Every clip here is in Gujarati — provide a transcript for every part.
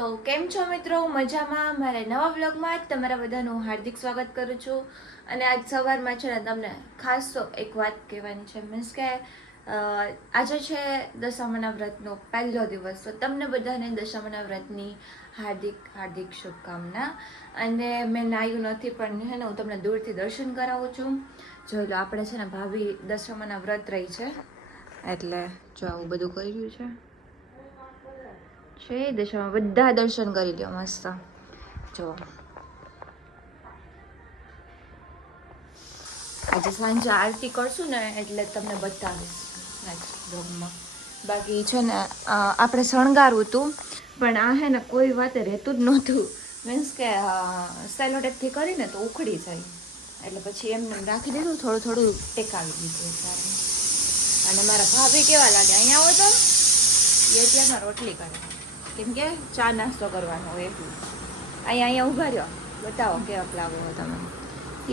તો કેમ છો મિત્રો? મજામાં? મારા નવા વ્લોગમાં તમારા બધાનું હાર્દિક સ્વાગત કરું છું. અને આજ સવારમાં છે ને તમને ખાસ તો એક વાત કહેવાની છે, મીન્સ કે આજે છે દશામાના વ્રતનો પહેલો દિવસ. તો તમને બધાને દશામાના વ્રતની હાર્દિક હાર્દિક શુભકામના. અને મેં નાયું નથી પણ છે ને હું તમને દૂરથી દર્શન કરાવું છું. જોઈ લો, આપણે છે ને ભાભી દશામાના વ્રત રહી છે એટલે જો આવું બધું કર્યું છે દશામાં. બધા દર્શન કરી લ્યો મસ્ત. જો આજે સાંજે આરતી કરશું ને એટલે તમને બતાવીશ નેક્સ્ટ બ્લોગમાં. બાકી છે ને આપણે શણગારવું હતું પણ આ હે ને કોઈ વાતે રહેતું જ નહોતું. મીન્સ કે સેલોટેપથી કરીને તો ઉખડી જાય એટલે પછી એમને રાખી દીધું, થોડું થોડું ટેકાવી દીધું ત્યારે. અને મારા ભાભી કેવા લાગે અહીંયા આવો તો એ અત્યારમાં રોટલી કરે, કેમ કે ચા નાસ્તો કરવાનો હોય એટલું. અહીંયા ઊભા રહ્યો, બતાવો કેવા લાગો છો તમે.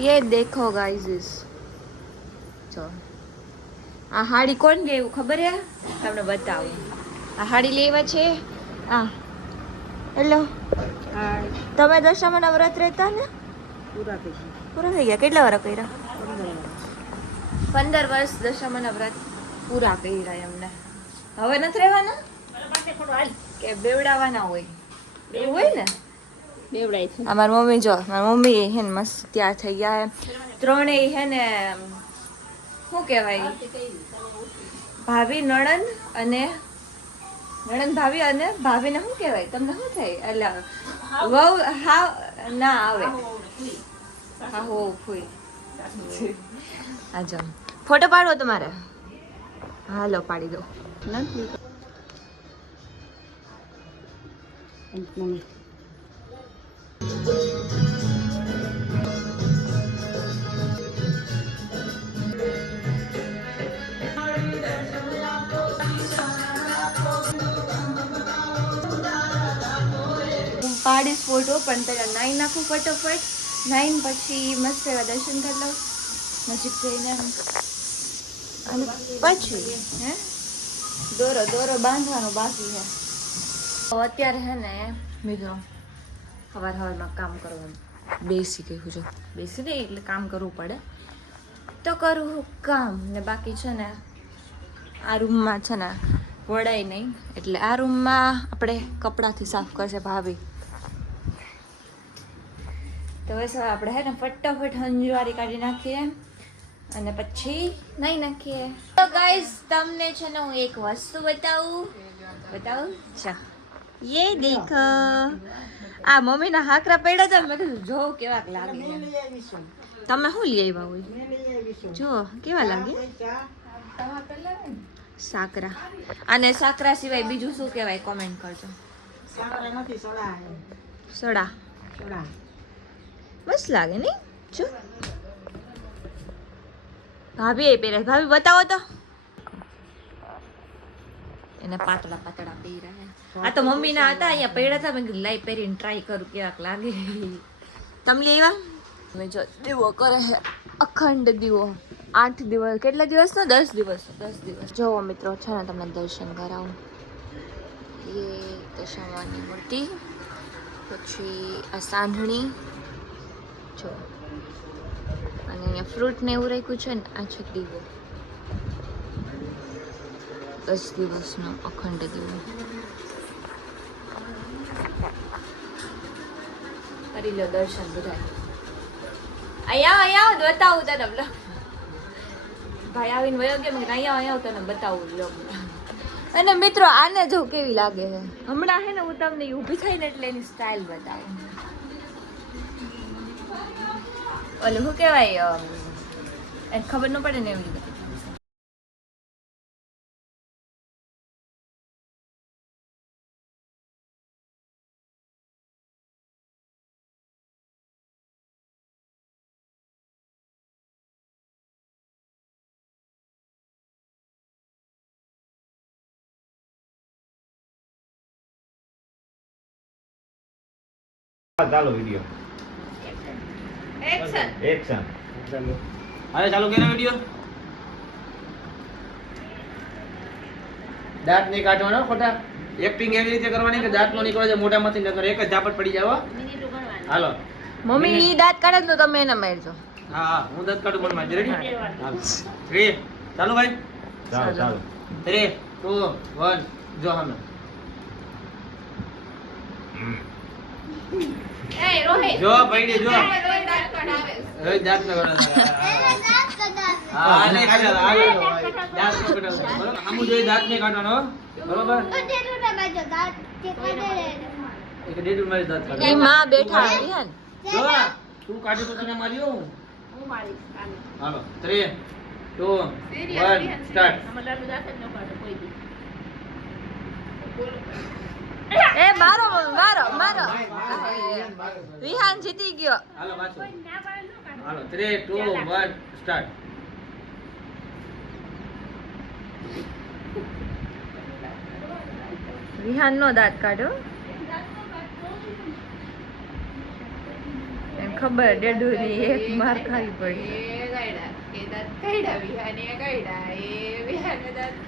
ये देखो गाइस, જો આ હાડી કોણ લેવું ખબર હે? તમને બતાવું. આ હાડી લેવા છે. હેલો, તમે દશામાના વ્રત રહેતા ને? પૂરા થઈ ગયા. કેટલા વાર કર્યા? 15 વર્ષ દશામાના વ્રત પૂરા કર્યા એમને. હવે નથી રહેવાના કે બેવડાવાના હોય? એવું હોય ને, બેવડાય છે. અમારી મમ્મી જો, મારી મમ્મી હે ને મસ્ત તૈયાર થઈ ગયા હે. ત્રણેય હે ને શું કહેવાય, ભાભી નણંદ અને નણંદ ભાભી અને ભાભીને શું કહેવાય તમને શું થાય? એટલે વહુ હા ના આવે હા હો ફૂઈ. હા જો ફોટો પાડવો તમારે? હાલો પાડી દો. પાડીશ ફોટો પણ પહેલાં નાઈ નાખું ફટોફટ. નાઈને પછી મસ્ત એવા દર્શન કરી લઉં નજીક જઈને. અને પછી હે દોરો બાંધવાનો બાકી છે. અત્યારે હે ને મિત્રો સવારમાં કામ કરવાનું બેસી ગયું છે. બેસી નહીં એટલે કામ કરવું પડે તો કરું કામ. ને બાકી છે ને આ રૂમમાં છે ને વડાય નહીં એટલે આ રૂમમાં આપણે કપડાથી સાફ કરશે ભાભી. તો બસ હવે આપણે હે ને ફટાફટ હંજવારી કાઢી નાખીએ અને પછી નહીં નાખીએ. તો ગાઈસ તમને છે ને હું એક વસ્તુ બતાવું. ચા યે દેખો, આ મમ્મીના હાકરા પડ્યા હતા. મેં કીધું જો કેવાક લાગે છે. તમે શું લઈ આવ્યા હોય? જો કેવા લાગે સાકરા. અને સાકરા સિવાય બીજું શું કહેવાય કોમેન્ટ કરજો. સોડા મસ્ત લાગે નહીં? જો ભાભી એ પહેરે. ભાભી બતાવો તો. એને પાતળા પાતળા પહેર્યા. આ તો મમ્મીના હતા, અહીંયા પડ્યા હતા. મેં કીધું લાઈ પહેરીને ટ્રાય કરું કેવાક લાગે. તમે લેવા અમે જો દીવો કરે છે, અખંડ દીવો. 8 દિવસ, કેટલા દિવસનો? 10 દિવસ. 10 દિવસ. જો મિત્રો છે ને તમને દર્શન કરાવું. એ દશામાની મૂર્તિ, પછી આ સાંઢણી જો, અને અહીંયા ફ્રૂટ ને એવું રાખ્યું છે ને. આ છે દીવો, 10 દિવસનો અખંડ દીવો. કરી લો દર્શન બધા. અહીંયા બતાવું તને બ્લોગ. ભાઈ આવીને વયો ગયો. અહીંયા તને બતાવું બ્લોગ. અને મિત્રો આને જો કેવી લાગે છે હમણાં. હે ને હું તમને ઊભી થઈને એટલે એની સ્ટાઇલ બતાવું. ઓલું શું કહેવાય, એને ખબર ન પડે ને એવી રીતે. ચાલો વિડિયો એક્શન અરે ચાલુ કેનો વિડિયો. દાંત નહીં કાઢવાનો ખોટા. એક્ટિંગ એવી રીતે કરવાની કે દાંત નો નીકળે છે મોઢામાંથી નકર એક જ ઝાપટ પડી જાવ હાલો મમ્મી ઈ દાંત કાઢે ને તો તમે એને મારજો હા હું દાંત કાઢું પણ મારી રેડી હાલો 3 ચાલો ભાઈ ચાલો ચાલો 3 2 1 જો હમે જો ભાઈ જો એ દાંત ન કાઢો હા નહીં કાઢો આગળ દાંત ન કાઢો બરોબર આમુ જોઈ દાંત નહીં કાઢવાનો બરોબર એક ડેડ મારી દાંત કાઢો ઈ માં બેઠા રિહાન જો તું કાઢી તો તને માર્યો હું હાલો 3 2 1 સ્ટાર્ટ એ મારો મારો મારો રિહાન જીતી ગયો હાલો પાછો હાલો 3 2 1 સ્ટાર્ટ રિહાન નો દાંત કાઢો એમ ખબર ડેડુની એક માર ખાવી પડી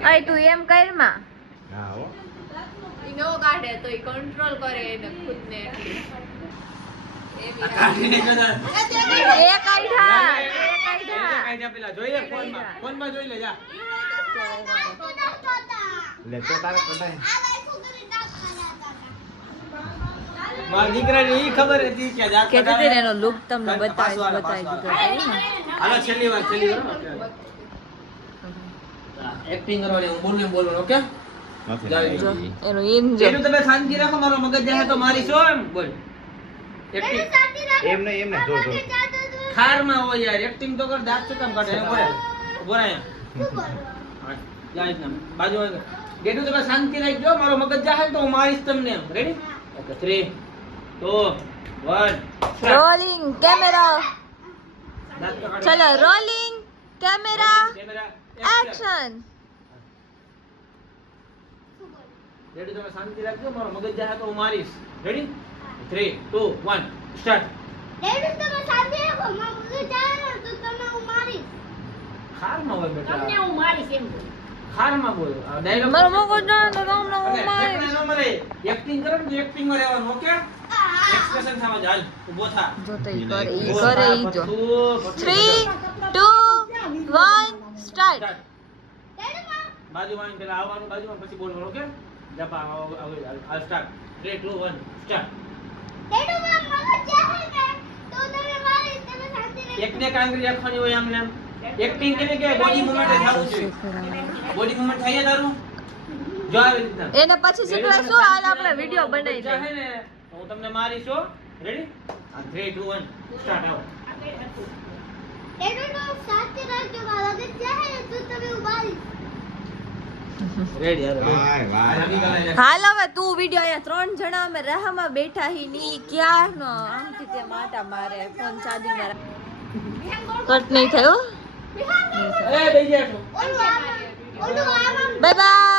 આય તું એમ કર માં હા હો કંટ્રોલ કરે એને ખુદને કાઢી નહીં કદાચ એ કાઢ્યા એ કાઢ્યા કાઢ્યા પેલા જોઈ લે ફોનમાં જોઈ લે જા લે તો તારે કઢાય મારા દીકરાને ઈ ખબર હતી કે દાંત કે કાઢાવે. એનો લુક તમને પાછો હાલો, બતાવી પાછો દીધો હાલો છેલ્લી વાર એક્ટિંગ કરવાની હું બોલું એમ બોલવાનું ઓકે નથી જાવી જો લાગી. એનું ઈન જો જેનું તમે શાંતિ રાખો મારો મગજ જાય તો મારી શું એમ બોલ એક્ટિંગ એમ નહીં જો જો ખારમાં હોય યાર એક્ટિંગ તો કર દાંત શું કામ કાઢે એમ બોલે બોલ અહીંયા હા, જા એકદમ બાજુ હોય ગેટુ તમે શાંતિ રાખજો મારો મગજ જાય તો હું મારીશ તમને એમ રેડી ઓકે 3 2 1 રોલિંગ કેમેરા દાંત તો કાઢો. ચલો rolling camera camera action ready તમે શાંતિ રાખજો મારો મગજ જાય તો હું મારીશ રેડી 3 2 1 સ્ટાર્ટ ખારમાં હોય બેટા ખારમાં બોલ ડાયલોગ મારો મગજ ના તો તમને હું મારીશ. નો મરે એક્ટિંગ કરો ને એક્ટિંગ માં રહેવાનું ઓકે એક્સપ્રેશન થવા ચાલ ઊભો થા જો તો ઈ કરે ઊભો ઈ થા, જો પછું, 3 2 1 સ્ટાર્ટ start. બાજુમાં પેલા આવવાનું બાજુમાં પછી બોલવાનું ઓકે જપા આવ સ્ટાર્ટ 3 2 1 સ્ટાર્ટ એકને કાંગરી રાખવાની હોય આમને એક્ટિંગ કેવી કે બોડી મૂવમેન્ટ થવું જોઈએ બોડી મૂવમેન્ટ થાય તારું જો આવી રીતના એને પછી શીખવાડશું હાલ આપણે વિડિયો બનાવી છે દઈએ ને હું તમને મારીશ રેડી 3 2 1 સ્ટાર્ટ આવો રેડી વાહ વાહ હાલ હવે તું વિડિયો અહીંયા 3 જણા અમે રાહમાં બેઠા હી ની ક્યારનો આમથી તે માટા મારે ફોન ચાર્જિંગ માં કટ નહીં થયો એ બેસી જાજો બાય બાય